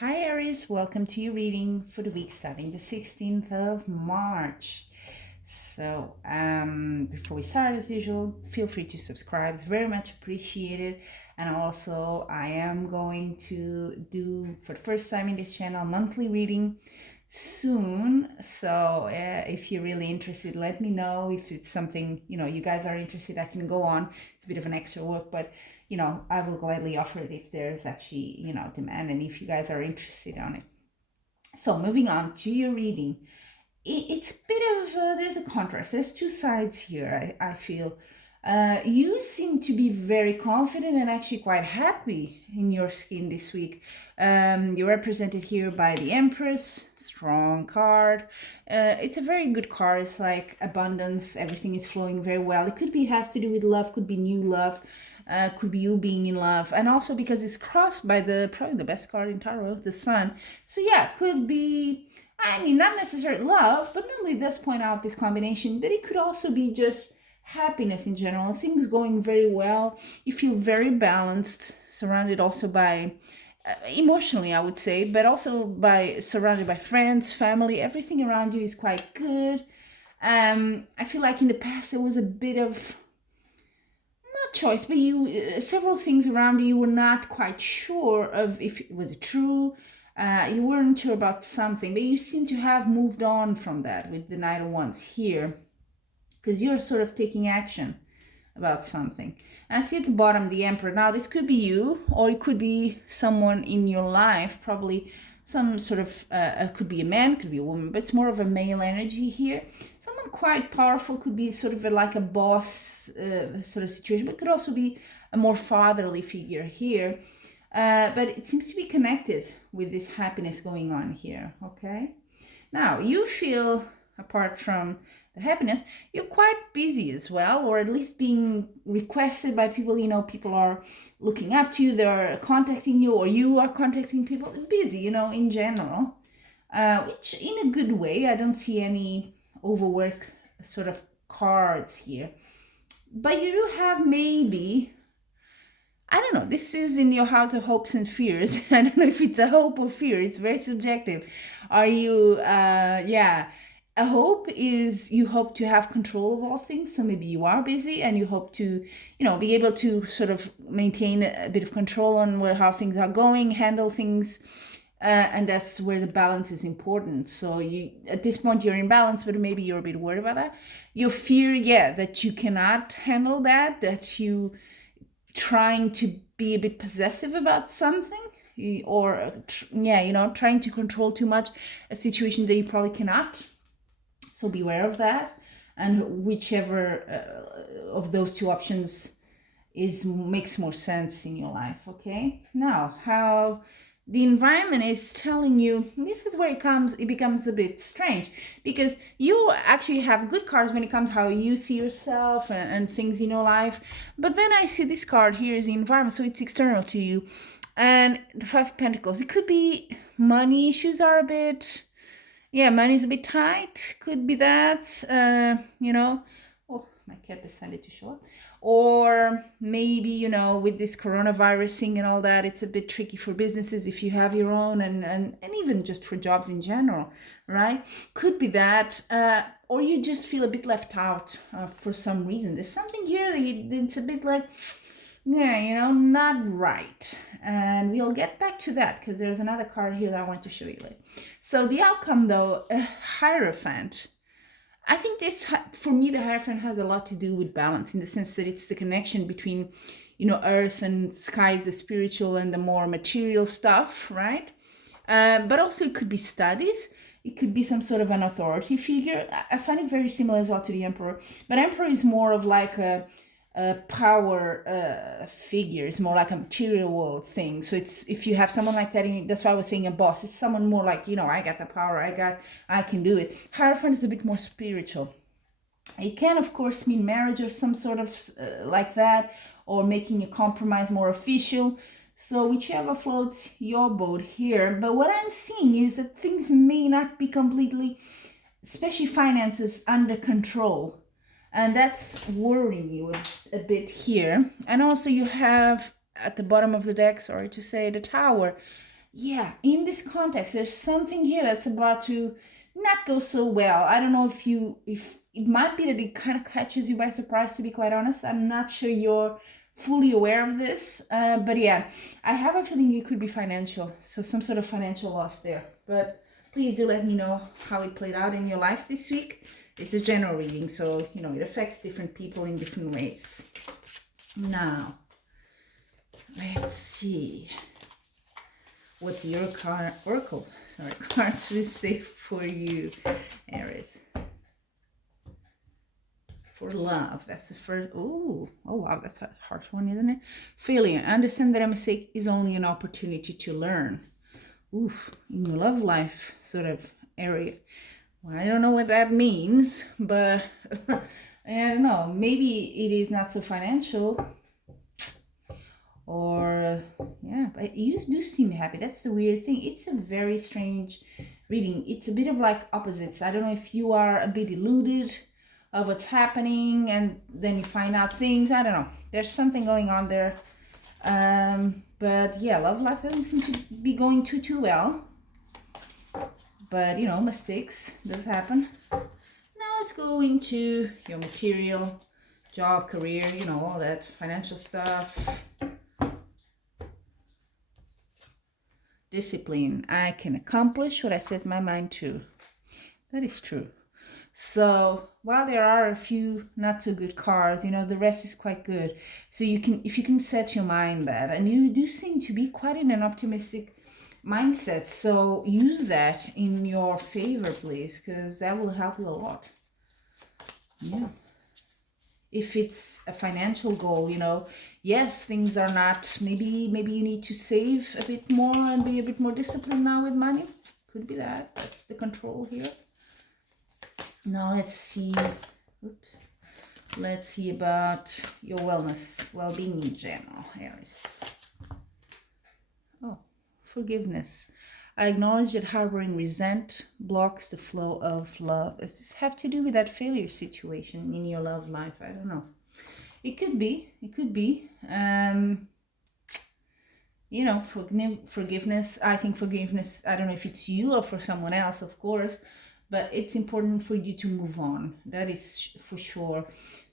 Hi Aries, welcome to your reading for the week starting the 16th of March. Before we start, as usual, feel free to subscribe. It's very much appreciated. And also, I am going to do, for the first time in this channel, monthly reading soon. If you're really interested, let me know. If it's something, you guys are interested, I can go on. It's a bit of an extra work, but I will gladly offer it if there's actually, demand and if you guys are interested on it. So moving on to your reading, it's a bit of, there's a contrast. There's two sides here, I feel. You seem to be very confident and actually quite happy in your skin this week. You're represented here by the Empress, strong card. It's a very good card. It's like abundance. Everything is flowing very well. It could be, has to do with love, could be new love. Could be you being in love, and also because it's crossed by probably the best card in tarot, the Sun. So yeah, could be, I mean, not necessarily love, but normally it does point out this combination, but it could also be just happiness in general, things going very well. You feel very balanced, surrounded also by, emotionally, I would say, but also by surrounded by friends, family, everything around you is quite good. I feel like in the past there was a bit of, not choice, but several things around you were not quite sure of if it was true. You weren't sure about something, but you seem to have moved on from that with the Knight of Wands here, because you're sort of taking action about something. And I see at the bottom the Emperor. Now this could be you, or it could be someone in your life, probably some sort of, could be a man, could be a woman, but it's more of a male energy here. Someone quite powerful, could be sort of like a boss sort of situation, but could also be a more fatherly figure here. But it seems to be connected with this happiness going on here, okay? Now, you feel, apart from the happiness, you're quite busy as well, or at least being requested by people. People are looking up to you, they're contacting you, or you are contacting people. Busy, in general, which in a good way. I don't see any overwork sort of cards here. But you do have maybe, I don't know, this is in your house of hopes and fears. I don't know if it's a hope or fear, it's very subjective. Are you, yeah, a hope is you hope to have control of all things. So maybe you are busy and you hope to, be able to sort of maintain a bit of control on how things are going, handle things. And that's where the balance is important. So you, at this point, you're in balance, but maybe you're a bit worried about that. You fear, yeah, that you cannot handle that you trying to be a bit possessive about something, or trying to control too much a situation that you probably cannot. So beware of that, and whichever of those two options makes more sense in your life. Okay, now how the environment is telling you, this is where it becomes a bit strange, because you actually have good cards when it comes how you see yourself and things in your life. But then I see this card here is the environment, so it's external to you. And the Five of Pentacles, it could be money issues are a bit, yeah, money's a bit tight, could be that, oh, my cat decided to show up. Or maybe, with this coronavirus thing and all that, it's a bit tricky for businesses if you have your own, and even just for jobs in general, right? Could be that, or you just feel a bit left out for some reason. There's something here that it's a bit like, yeah, not right. And we'll get back to that because there's another card here that I want to show you later. So the outcome, though, Hierophant. I think this, for me, the Hierophant has a lot to do with balance, in the sense that it's the connection between, earth and sky, the spiritual and the more material stuff, right? But also it could be studies. It could be some sort of an authority figure. I find it very similar as well to the Emperor. But Emperor is more of like a power figure. It's more like a material world thing. So it's, if you have someone like that, that's why I was saying a boss. It's someone more like, I got the power. I can do it. Hierophant is a bit more spiritual. It can, of course, mean marriage or some sort of like that, or making a compromise more official. So whichever floats your boat here. But what I'm seeing is that things may not be completely, especially finances, under control. And that's worrying you a bit here. And also you have at the bottom of the deck, sorry to say, the Tower. yeah, in this context, there's something here that's about to not go so well. I don't know if it might be that it kind of catches you by surprise, to be quite honest. I'm not sure you're fully aware of this. But yeah, I have a feeling it could be financial. So some sort of financial loss there. But please do let me know how it played out in your life this week. It's a general reading, so, it affects different people in different ways. Now, let's see what the oracle cards will say for you, Aries. For love, that's the first. Oh wow, that's a harsh one, isn't it? Failure. Understand that a mistake is only an opportunity to learn. Oof, in your love life sort of area. Well, I don't know what that means, but I don't know. Maybe it is not so financial, or yeah, but you do seem happy. That's the weird thing. It's a very strange reading. It's a bit of like opposites. I don't know if you are a bit eluded of what's happening and then you find out things. I don't know. There's something going on there. But yeah, love life doesn't seem to be going too well. But mistakes does happen. Now let's go into your material, job, career, all that financial stuff. Discipline. I can accomplish what I set my mind to. That is true. So while there are a few not so good cards, the rest is quite good. So if you can set your mind that, and you do seem to be quite in an optimistic mindset, so use that in your favor, please, because that will help you a lot. Yeah. If it's a financial goal, yes, things are not, maybe you need to save a bit more and be a bit more disciplined now with money. Could be that's the control here. Now let's see. Oops. Let's see about your wellness, well-being in general, Aries. Oh, forgiveness. I acknowledge that harboring resent blocks the flow of love. Does this have to do with that failure situation in your love life? I don't know. It could be. It could be. Forgiveness. I think forgiveness, I don't know if it's you or for someone else, of course, but it's important for you to move on. That is for sure.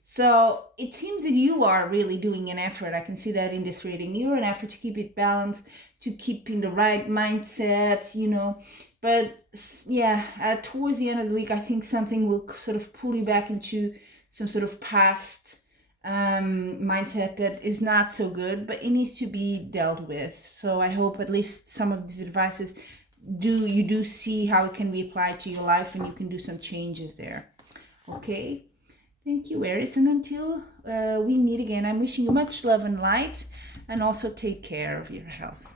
So it seems that you are really doing an effort. I can see that in this reading. You're an effort to keep it balanced, to keep in the right mindset, But yeah, towards the end of the week, I think something will sort of pull you back into some sort of past mindset that is not so good, but it needs to be dealt with. So I hope at least some of these advices you do see how it can be applied to your life and you can do some changes there. Okay, thank you, Aries, and until we meet again, I'm wishing you much love and light, and also take care of your health.